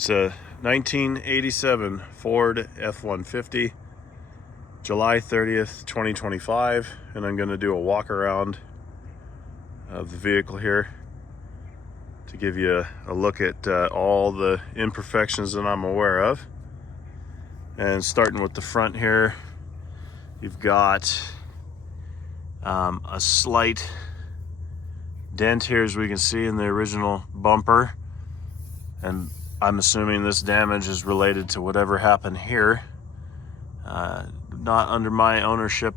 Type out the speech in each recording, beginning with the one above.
It's a 1987 Ford F-150, July 30th, 2025, and I'm going to do a walk around of the vehicle here to give you a look at all the imperfections that I'm aware of. And starting with the front here, you've got a slight dent here, as we can see, in the original bumper, and I'm assuming this damage is related to whatever happened here. Not under my ownership.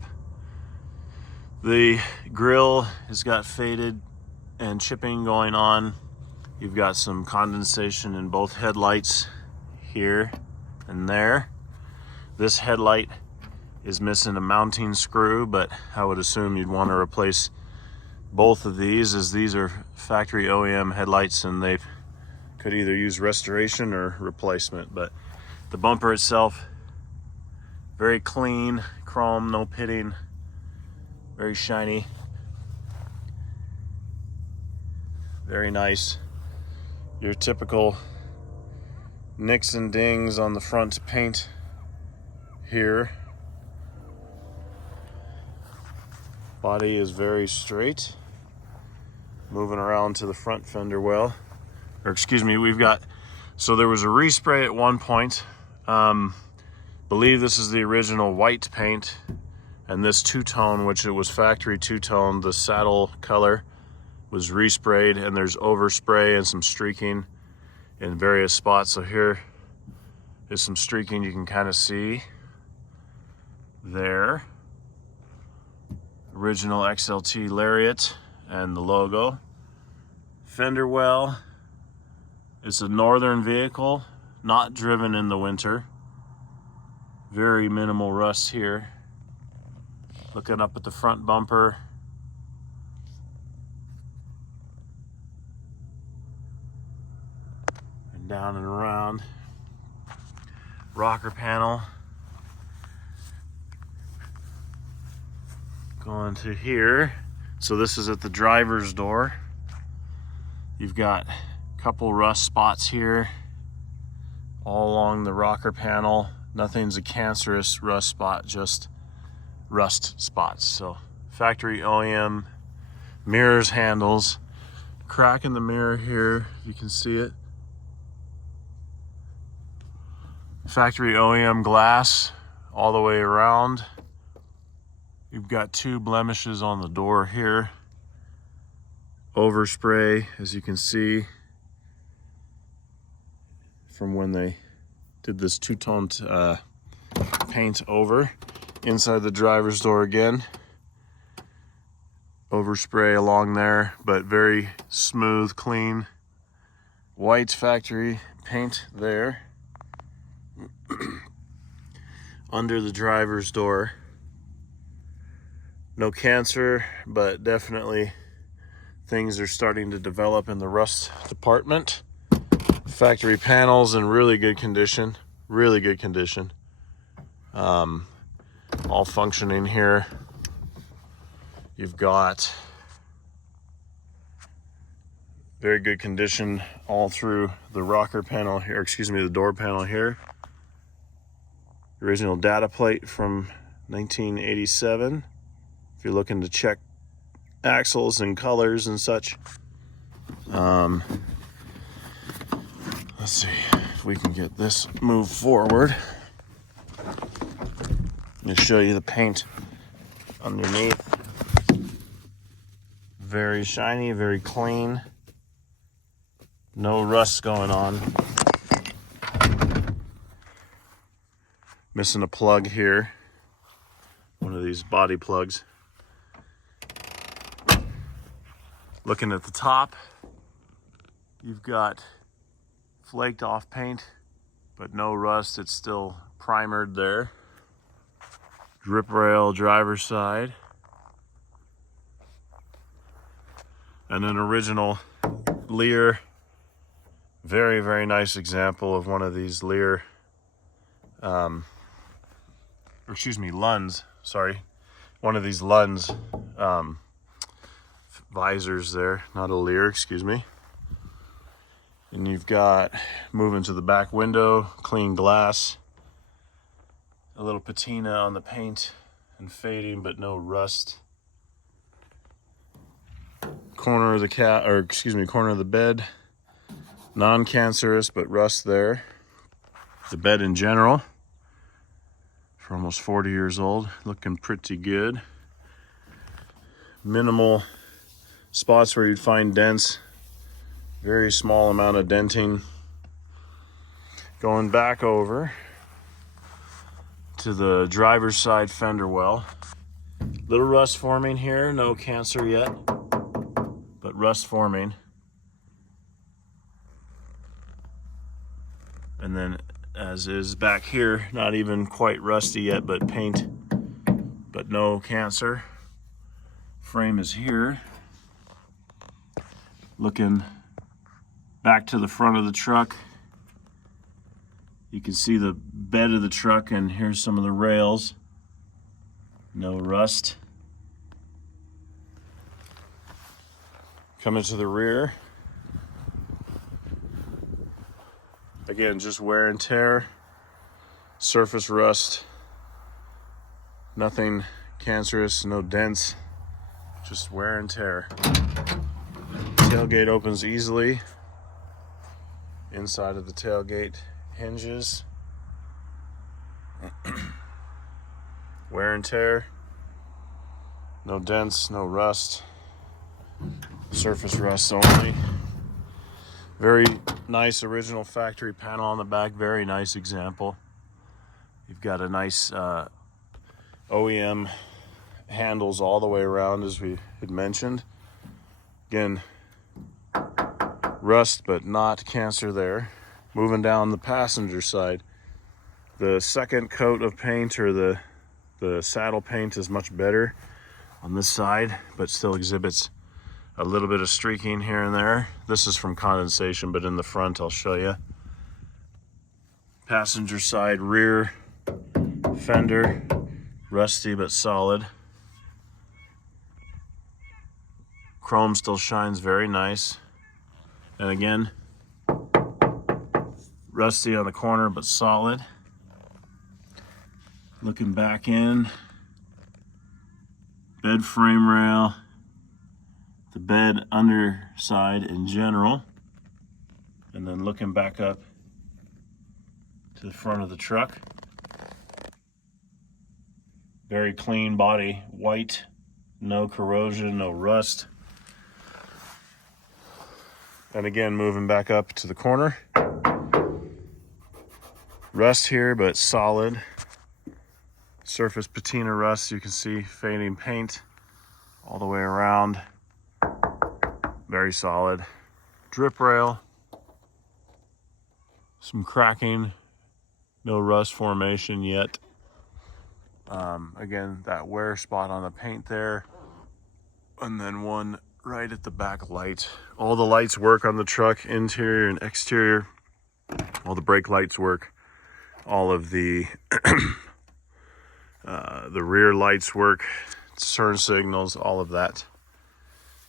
The grill has got faded and chipping going on. You've got some condensation in both headlights here and there. This headlight is missing a mounting screw, but I would assume you'd want to replace both of these, as these are factory OEM headlights and they could either use restoration or replacement. But the bumper itself, very clean, chrome, no pitting, very shiny, very nice. Your typical nicks and dings on the front paint here. Body is very straight. Moving around to the front fender well, or excuse me, we've got, so there was a respray at one point. Believe this is the original white paint, and this two-tone, which it was factory two-tone, the saddle color, was resprayed, and there's overspray and some streaking in various spots. So here is some streaking you can kind of see there. Original XLT lariat and the logo. Fender well. It's a northern vehicle, not driven in the winter. Very minimal rust here. Looking up at the front bumper. And down and around. Rocker panel. Going to here. So this is at the driver's door. You've got a couple rust spots here all along the rocker panel. Nothing's a cancerous rust spot, just rust spots. So factory OEM mirrors, handles, crack in the mirror here, you can see it. Factory OEM glass all the way around. You've got two blemishes on the door here. Overspray, as you can see, from when they did this two-tone paint over. Inside the driver's door again. Overspray along there, but very smooth, clean. White factory paint there. Under the driver's door. No cancer, but definitely things are starting to develop in the rust department. Factory panels in really good condition, really good condition. All functioning here. You've got very good condition all through the rocker panel here, excuse me, the door panel here. Original data plate from 1987. If you're looking to check axles and colors and such. Let's see if we can get this moved forward. I'll show you the paint underneath. Very shiny, very clean. No rust going on. Missing a plug here. One of these body plugs. Looking at the top, you've got flaked off paint, but no rust. It's still primered there. Drip rail, driver's side. And an original Lear. Very, very nice example of one of these Lear, Lunds, sorry. One of these Lunds visors there, not a Lear, excuse me. And you've got, moving to the back window, clean glass, a little patina on the paint and fading, but no rust. Corner of the corner of the bed, non-cancerous, but rust there. The bed in general, for almost 40 years old, looking pretty good. Minimal spots where you'd find dents, very small amount of denting. Going back over to the driver's side fender well. Little rust forming here, no cancer yet, but rust forming. And then as is back here, not even quite rusty yet, but paint, but no cancer. Frame is here. Looking back to the front of the truck, you can see the bed of the truck, and here's some of the rails. No rust. Coming to the rear. Again, just wear and tear, surface rust, nothing cancerous, no dents, just wear and tear. Tailgate opens easily. Inside of the tailgate hinges. Wear and tear, no dents, no rust, surface rust only. Very nice original factory panel on the back, very nice example. You've got a nice OEM handles all the way around, as we had mentioned. Again, rust but not cancer there. Moving down the passenger side, the second coat of paint, or the saddle paint, is much better on this side, but still exhibits a little bit of streaking here and there. This is from condensation, but in the front I'll show you. Passenger side rear fender, rusty but solid. Chrome still shines very nice. And again, rusty on the corner but solid. Looking back in, bed frame rail, the bed underside in general, and then looking back up to the front of the truck. Very clean body, white, no corrosion, no rust. And again, moving back up to the corner. Rust here, but solid. Surface patina rust, you can see fading paint all the way around. Very solid. Drip rail. Some cracking, no rust formation yet. Again, that wear spot on the paint there. And then one right at the back light. All the lights work on the truck, interior and exterior. All the brake lights work. All of the rear lights work, turn signals, all of that.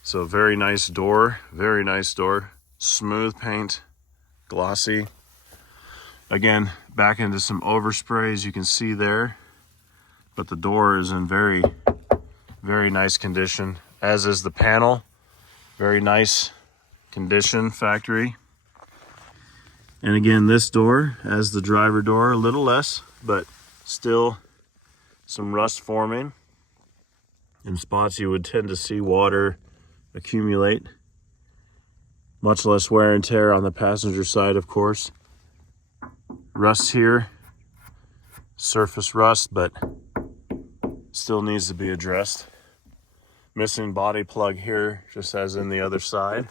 So very nice door, very nice door. Smooth paint, glossy. Again, back into some oversprays you can see there, but the door is in very, very nice condition, as is the panel. Very nice condition, factory. And again, this door, as the driver door, a little less, but still some rust forming in spots you would tend to see water accumulate. Much less wear and tear on the passenger side, of course. Rust here, surface rust, but still needs to be addressed. Missing body plug here, just as in the other side.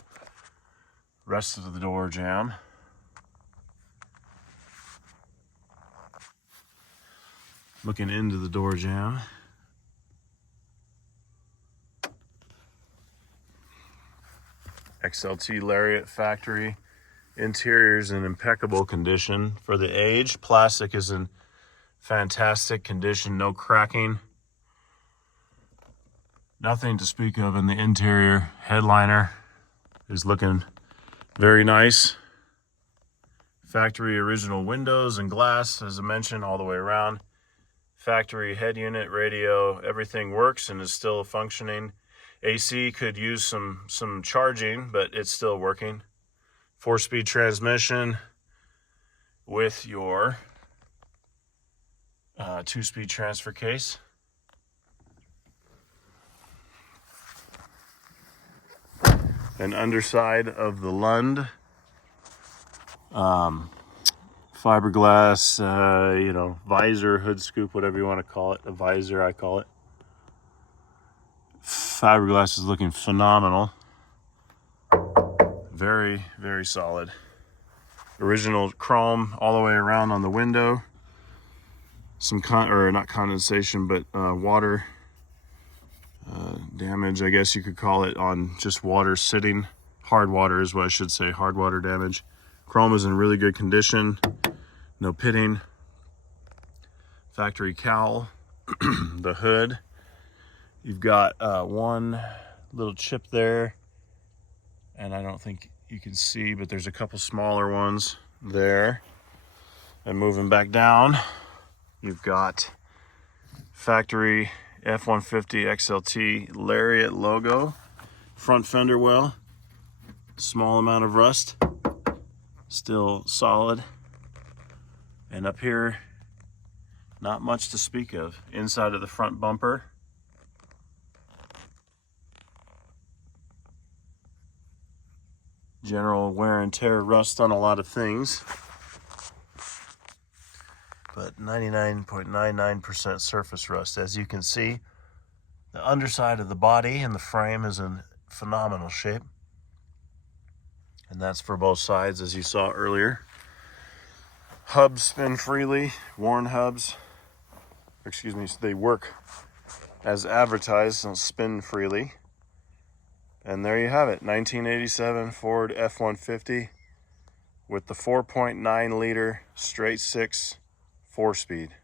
Rest of the door jamb. Looking into the door jamb. XLT Lariat factory. Interior's in impeccable condition for the age. Plastic is in fantastic condition, no cracking. Nothing to speak of in the interior. Headliner is looking very nice. Factory original windows and glass, as I mentioned, all the way around. Factory head unit, radio, everything works and is still functioning. AC could use some charging, but it's still working. 4-speed transmission with your 2-speed transfer case. And underside of the Lund fiberglass, visor, hood scoop, whatever you want to call it. A visor, I call it. Fiberglass is looking phenomenal. Very, very solid. Original chrome all the way around on the window. Some not condensation, but water damage, I guess you could call it, on just water sitting. Hard water is what I should say, hard water damage. Chrome is in really good condition. No pitting. Factory cowl. The hood. You've got one little chip there, and I don't think you can see, but there's a couple smaller ones there. And moving back down, you've got factory F150 XLT Lariat logo. Front fender well. Small amount of rust. Still solid. And up here, not much to speak of. Inside of the front bumper. General wear and tear, rust on a lot of things. But 99.99% surface rust. As you can see, the underside of the body and the frame is in phenomenal shape. And that's for both sides, as you saw earlier. Hubs spin freely, worn hubs. Excuse me, they work as advertised and spin freely. And there you have it, 1987 Ford F-150 with the 4.9 liter straight 6 4-speed.